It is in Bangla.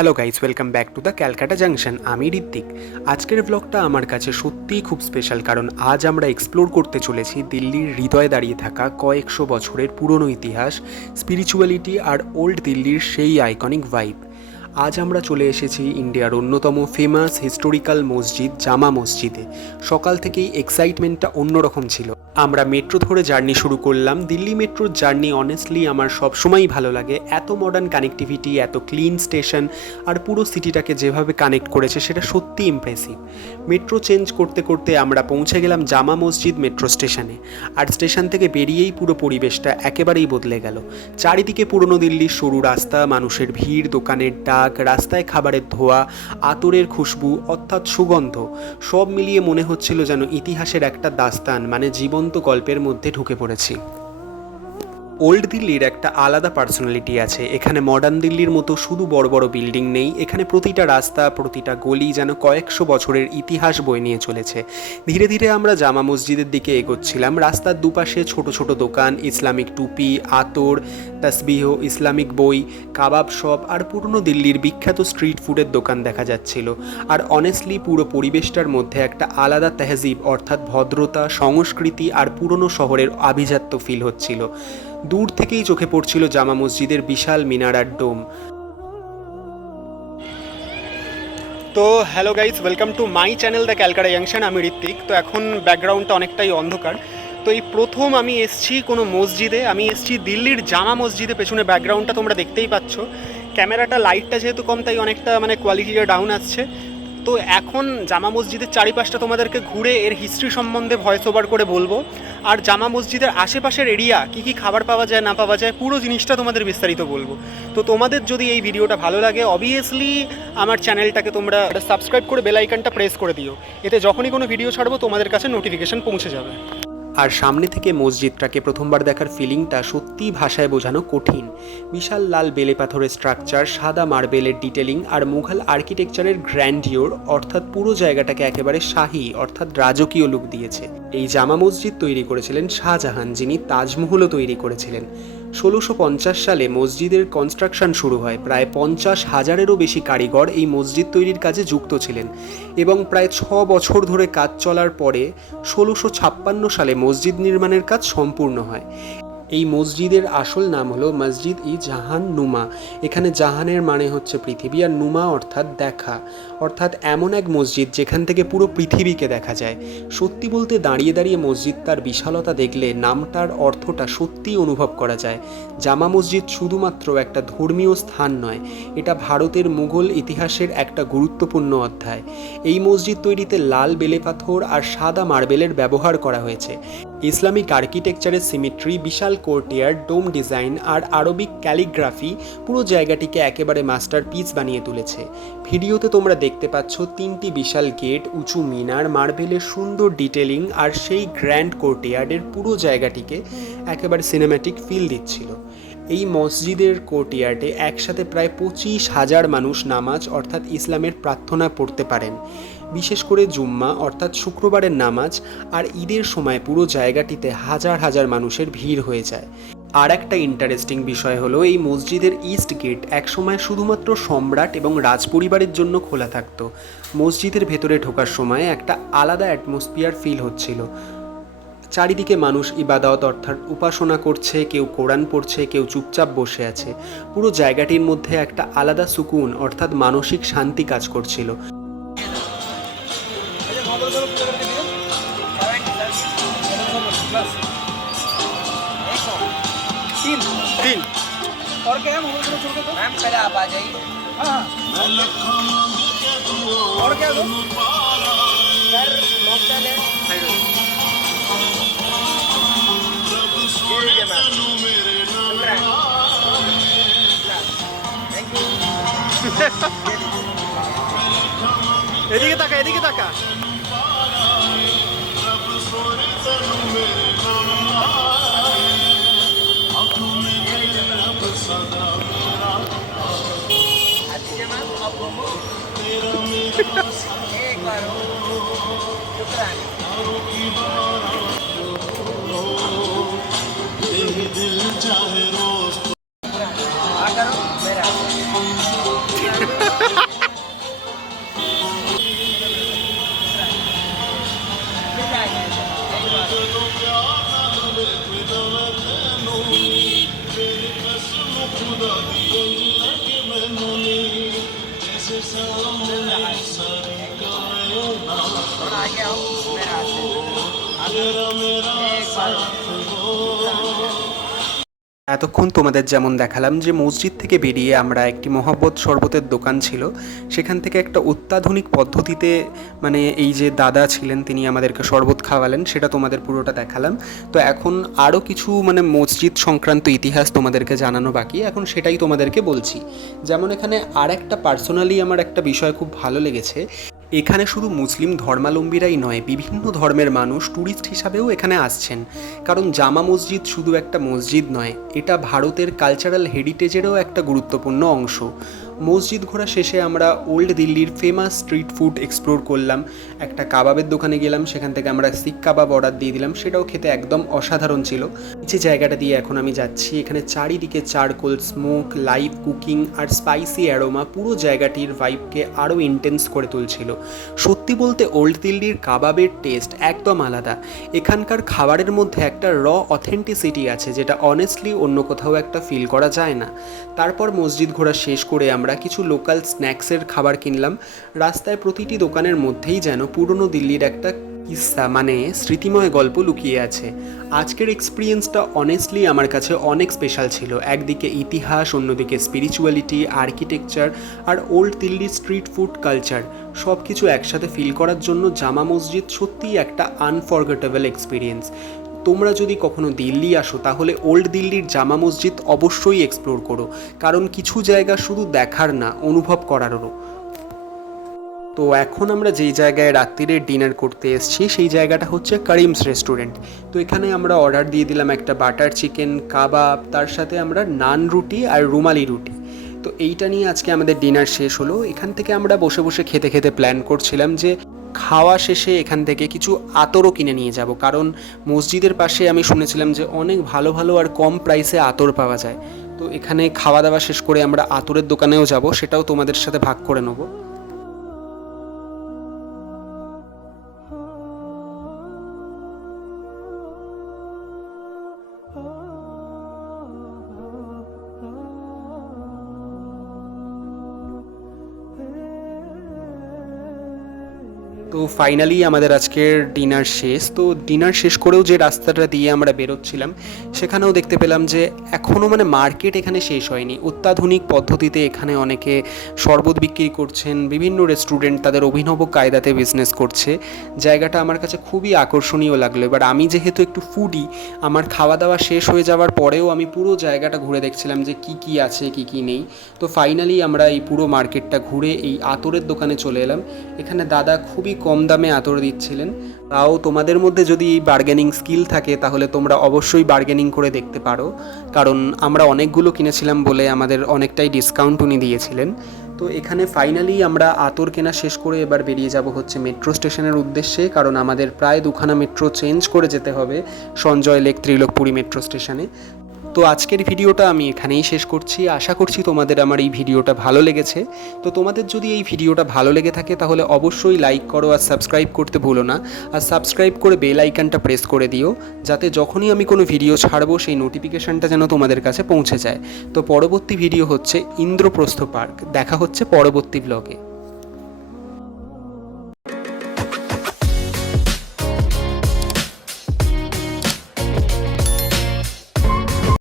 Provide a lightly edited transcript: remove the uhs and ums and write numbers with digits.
Hello guys, welcome back to the Calcutta junction. আমি ঋত্বিক। আজকের ব্লগটা আমার কাছে সত্যিই খুব স্পেশাল, কারণ আজ আমরা এক্সপ্লোর করতে চলেছি দিল্লির হৃদয়ে দাঁড়িয়ে থাকা কয়েকশো বছরের পুরনো ইতিহাস, স্পিরিচুয়ালিটি আর ওল্ড দিল্লির সেই আইকনিক ভাইব। আজ আমরা চলে এসেছি ইন্ডিয়ার অন্যতম ফেমাস হিস্টোরিক্যাল মসজিদ জামা মসজিদে। সকাল থেকেই এক্সাইটমেন্টটা অন্যরকম ছিল। আমরা মেট্রো ধরে জার্নি শুরু করলাম। দিল্লি মেট্রোর জার্নি অনেস্টলি আমার সবসময়ই ভালো লাগে। এত মডার্ন কানেক্টিভিটি, এত ক্লিন স্টেশন আর পুরো সিটিটাকে যেভাবে কানেক্ট করেছে সেটা সত্যি ইমপ্রেসিভ। মেট্রো চেঞ্জ করতে করতে আমরা পৌঁছে গেলাম জামা মসজিদ মেট্রো স্টেশনে। আর স্টেশন থেকে বেরিয়েই পুরো পরিবেশটা একেবারেই বদলে গেল। চারিদিকে পুরনো দিল্লির সরু রাস্তা, মানুষের ভিড়, দোকানের ডাক, রাস্তায় খাবারের ধোয়া, আতরের খুশবু অর্থাৎ সুগন্ধ, সব মিলিয়ে মনে হচ্ছিল যেন ইতিহাসের একটা দাস্তান, মানে জীবন্ত গল্পের মধ্যে ঢুকে পড়েছি। ওল্ড দিল্লির একটা আলাদা পার্সোনালিটি আছে। এখানে মডার্ন দিল্লির মতো শুধু বড় বড় বিল্ডিং নেই, এখানে প্রতিটা রাস্তা, প্রতিটা গলি যেন কয়েকশো বছরের ইতিহাস বয়ে নিয়ে চলেছে। ধীরে ধীরে আমরা জামা মসজিদের দিকে এগোচ্ছিলাম। রাস্তার দুপাশে ছোট ছোট দোকান, ইসলামিক টুপি, আতর, তসবিহ, ইসলামিক বই, কাবাব শপ আর পুরনো দিল্লির বিখ্যাত স্ট্রিট ফুডের দোকান দেখা যাচ্ছিল। আর অনেস্টলি পুরো পরিবেশটার মধ্যে একটা আলাদা তেহজিব অর্থাৎ ভদ্রতা, সংস্কৃতি আর পুরনো শহরের আভিজাত্য ফিল হচ্ছিল। দূর থেকেই চোখে পড়ছিল জামা মসজিদের বিশাল মিনার আর ডোম। তো hello guys, welcome to my channel the Calcutta junction. আমি ঋত্বিক। তো এখন ব্যাকগ্রাউন্ডটা অনেকটাই অন্ধকার। তো এই প্রথম আমি এসছি কোনো মসজিদে। আমি এসছি দিল্লির জামা মসজিদে। পেছনে ব্যাকগ্রাউন্ডটা তোমরা দেখতেই পাচ্ছ। ক্যামেরাটা লাইটটা যেহেতু কম, তাই অনেকটা কোয়ালিটিটা ডাউন আসছে। তো এখন জামা মসজিদের চারিপাশটা তোমাদেরকে ঘুরে এর হিস্ট্রি সম্বন্ধে ভয়েস ওভার করে বলবো। আর জামা মসজিদের আশেপাশের এরিয়া কী কী খাবার পাওয়া যায় না পাওয়া যায় পুরো জিনিসটা তোমাদের বিস্তারিত বলবো। তো তোমাদের যদি এই ভিডিওটা ভালো লাগে, অবভিয়াসলি আমার চ্যানেলটাকে তোমরা সাবস্ক্রাইব করে বেল আইকনটা প্রেস করে দিও। এতে যখনই কোনো ভিডিও ছাড়বো তোমাদের কাছে নোটিফিকেশন পৌঁছে যাবে। আর সামনে থেকে মসজিদটাকে প্রথমবার দেখার ফিলিংটা সত্যিই ভাষায় বোঝানো কঠিন। বিশাল লাল বেলে পাথরের স্ট্রাকচার, সাদা মার্বেলের ডিটেলিং আর মুঘল আর্কিটেকচারের গ্র্যান্ডিওর অর্থাৎ পুরো জায়গাটাকে একেবারে শাহী অর্থাৎ রাজকীয় লুক দিয়েছে। এই জামা মসজিদ তৈরি করেছিলেন শাহজাহান, যিনি তাজমহলও তৈরি করেছিলেন। 1650 সালে মসজিদের কনস্ট্রাকশন শুরু হয়। প্রায় 50,000-এরও বেশি কারিগর এই মসজিদ তৈরির কাজে যুক্ত ছিলেন এবং প্রায় 6 বছর ধরে কাজ চলার পরে 1656 সালে মসজিদ নির্মাণের কাজ সম্পূর্ণ হয়। এই মসজিদের আসল নাম হলো মসজিদ ই জাহান নুমা। এখানে জাহানের মানে হচ্ছে পৃথিবী আর নুমা অর্থাৎ দেখা, অর্থাৎ এমন এক মসজিদ যেখান থেকে পুরো পৃথিবীকে দেখা যায়। সত্যি বলতে দাঁড়িয়ে দাঁড়িয়ে মসজিদ তার বিশালতা দেখলে নামটার অর্থটা সত্যিই অনুভব করা যায়। জামা মসজিদ শুধুমাত্র একটা ধর্মীয় স্থান নয়, এটা ভারতের মুঘল ইতিহাসের একটা গুরুত্বপূর্ণ অধ্যায়। এই মসজিদ তৈরিতে লাল বেলে পাথর আর সাদা মার্বেলের ব্যবহার করা হয়েছে। ইসলামিক আর্কিটেকচারের সিমেট্রি, বিশাল কোর্টিয়ার্ড, ডোম ডিজাইন আর আরবিক ক্যালিগ্রাফি পুরো জায়গাটিকে একেবারে মাস্টারপিস বানিয়ে তুলেছে। ভিডিওতে তোমরা দেখতে পাচ্ছ 3টি বিশাল গেট, উঁচু মিনার, মার্বেলের সুন্দর ডিটেলিং আর সেই গ্র্যান্ড কোর্টিয়ার্ডের পুরো জায়গাটিকে একেবারে সিনেম্যাটিক ফিল দিচ্ছিল। এই মসজিদের কোর্টিয়ার্ডে একসাথে প্রায় 25,000 মানুষ নামাজ অর্থাৎ ইসলামের প্রার্থনা পড়তে পারেন। বিশেষ করে জুম্মা অর্থাৎ শুক্রবারের নামাজ আর ঈদের সময় পুরো জায়গাটিতে হাজার হাজার মানুষের ভিড় হয়ে যায়। আর একটা ইন্টারেস্টিং বিষয় হলো এই মসজিদের ইস্ট গেট একসময় শুধুমাত্র সম্রাট এবং রাজপরিবারের জন্য খোলা থাকতো। মসজিদের ভেতরে ঢোকার সময় একটা আলাদা অ্যাটমসফিয়ার ফিল হচ্ছিল। চারিদিকে মানুষ ইবাদত অর্থাৎ উপাসনা করছে, কেউ কোরআন পড়ছে, কেউ চুপচাপ বসে আছে। পুরো জায়গাটির মধ্যে একটা আলাদা সুকুন অর্থাৎ মানসিক শান্তি কাজ করছিল। तीन और क्या है मोबाइल छोड़ के तो मैम पहले आप आ जाइए। हाँ और क्या दो सर मॉकटेल है ठीक है मैम थैंक यू। এদিকে তাকা, এদিকে তাকা। एक बार এতক্ষণ তোমাদের যেমন দেখালাম যে মসজিদ থেকে বেরিয়ে আমরা একটি মহব্বত শরবতের দোকান ছিল, সেখান থেকে একটা অত্যাধুনিক পদ্ধতিতে মানে এই যে দাদা ছিলেন তিনি আমাদেরকে শরবত খাওয়ালেন, সেটা তোমাদের পুরোটা দেখালাম। তো এখন আরও কিছু মানে মসজিদ সংক্রান্ত ইতিহাস তোমাদেরকে জানানো বাকি, এখন সেটাই তোমাদেরকে বলছি। যেমন এখানে আর একটা পার্সোনালি আমার একটা বিষয় খুব ভালো লেগেছে, এখানে শুধু মুসলিম ধর্মাবলম্বীরাই নয়, বিভিন্ন ধর্মের মানুষ ট্যুরিস্ট হিসাবেও এখানে আসছেন। কারণ জামা মসজিদ শুধু একটা মসজিদ নয়, এটা ভারতের কালচারাল হেরিটেজেরও একটা গুরুত্বপূর্ণ অংশ। মসজিদ ঘোরা শেষে আমরা ওল্ড দিল্লির ফেমাস স্ট্রিট ফুড এক্সপ্লোর করলাম। একটা কাবাবের দোকানে গেলাম, সেখান থেকে আমরা শিক কাবাব অর্ডার দিয়ে দিলাম, সেটাও খেতে একদম অসাধারণ ছিল। যে জায়গাটা দিয়ে এখন আমি যাচ্ছি, এখানে চারিদিকে চারকোল স্মোক, লাইভ কুকিং আর স্পাইসি অ্যারোমা পুরো জায়গাটির ভাইবকে আরও ইন্টেন্স করে তুলছিল। সত্যি বলতে ওল্ড দিল্লির কাবাবের টেস্ট একদম আলাদা। এখানকার খাবারের মধ্যে একটা অথেন্টিসিটি আছে, যেটা অনেস্টলি অন্য কোথাও একটা ফিল করা যায় না। তারপর মসজিদ ঘোরা শেষ করে আমরা কিছু লোকাল স্ন্যাক্সের খাবার কিনলাম। রাস্তায় প্রতিটি দোকানের মধ্যেই যেন পুরনো দিল্লির একটা কিস্সা মানে স্মৃতিময় গল্প লুকিয়ে আছে। আজকের এক্সপিরিয়েন্সটা অনেস্টলি আমার কাছে অনেক স্পেশাল ছিল। একদিকে ইতিহাস, অন্যদিকে স্পিরিচুয়ালিটি, আর্কিটেকচার আর ওল্ড দিল্লির স্ট্রিট ফুড কালচার, সব কিছু একসাথে ফিল করার জন্য জামা মসজিদ সত্যিই একটা আনফরগেটেবল এক্সপিরিয়েন্স। তোমরা যদি কখনো দিল্লি আসো তাহলে ওল্ড দিল্লির জামা মসজিদ অবশ্যই এক্সপ্লোর করো, কারণ কিছু জায়গা শুধু দেখার না, অনুভব করারও। তো এখন আমরা যেই জায়গায় রাত্রিরে ডিনার করতে এসেছি সেই জায়গাটা হচ্ছে করিমস রেস্টুরেন্ট। তো এখানে আমরা অর্ডার দিয়ে দিলাম একটা বাটার চিকেন, কাবাব, তার সাথে আমরা নান রুটি আর রুমালি রুটি। তো এইটা নিয়ে আজকে আমাদের ডিনার শেষ হলো। এখান থেকে আমরা বসে বসে খেতে খেতে প্ল্যান করছিলাম যে খাওয়া শেষে এখান থেকে কিছু আতরও কিনে নিয়ে যাব, কারণ মসজিদের পাশে আমি শুনেছিলাম যে অনেক ভালো ভালো আর কম প্রাইসে আতর পাওয়া যায়। তো এখানে খাওয়া দাওয়া শেষ করে আমরা আতরের দোকানেও যাব, সেটাও তোমাদের সাথে ভাগ করে নেবো। তো ফাইনালি আমাদের আজকের ডিনার শেষ। তো ডিনার শেষ করেও যে রাস্তাটা দিয়ে আমরা বেরোচ্ছিলাম সেখানেও দেখতে পেলাম যে এখনও মানে মার্কেট এখানে শেষ হয়নি। অত্যাধুনিক পদ্ধতিতে এখানে অনেকে শরবত বিক্রি করছেন, বিভিন্ন রেস্টুরেন্ট তাদের অভিনব কায়দাতে বিজনেস করছে। জায়গাটা আমার কাছে খুবই আকর্ষণীয় লাগলো। এবার আমি যেহেতু একটু ফুডি, আমার খাওয়া দাওয়া শেষ হয়ে যাওয়ার পরেও আমি পুরো জায়গাটা ঘুরে দেখছিলাম যে কি কি আছে কি কি নেই। তো ফাইনালি আমরা এই পুরো মার্কেটটা ঘুরে এই আতরের দোকানে চলে এলাম। এখানে দাদা খুবই কম দামে আতর দিচ্ছিলেন। তাও তোমাদের মধ্যে যদি বার্গেনিং স্কিল থাকে তাহলে তোমরা অবশ্যই বার্গেনিং করে দেখতে পারো, কারণ আমরা অনেকগুলো কিনেছিলাম বলে আমাদের অনেকটাই ডিসকাউন্ট উনি দিয়েছিলেন। তো এখানে ফাইনালি আমরা আতর কেনা শেষ করে এবার বেরিয়ে যাব হচ্ছে মেট্রো স্টেশনের উদ্দেশ্যে, কারণ আমাদের প্রায় দুখানা মেট্রো চেঞ্জ করে যেতে হবে সঞ্জয় লেক, ত্রিলোকপুরী মেট্রো স্টেশনে। তো আজকের ভিডিওটা আমি এখানেই শেষ করছি। আশা করছি তোমাদের আমার এই ভিডিওটা ভালো লেগেছে। তো তোমাদের যদি এই ভিডিওটা ভালো লেগে থাকে তাহলে অবশ্যই লাইক করো আর সাবস্ক্রাইব করতে ভুলো না। আর সাবস্ক্রাইব করে বেল আইকনটা প্রেস করে দিও, যাতে যখনই আমি কোনো ভিডিও ছাড়বো সেই নোটিফিকেশানটা যেন তোমাদের কাছে পৌঁছে যায়। তো পরবর্তী ভিডিও হচ্ছে ইন্দ্রপ্রস্থ পার্ক। দেখা হচ্ছে পরবর্তী ব্লগে।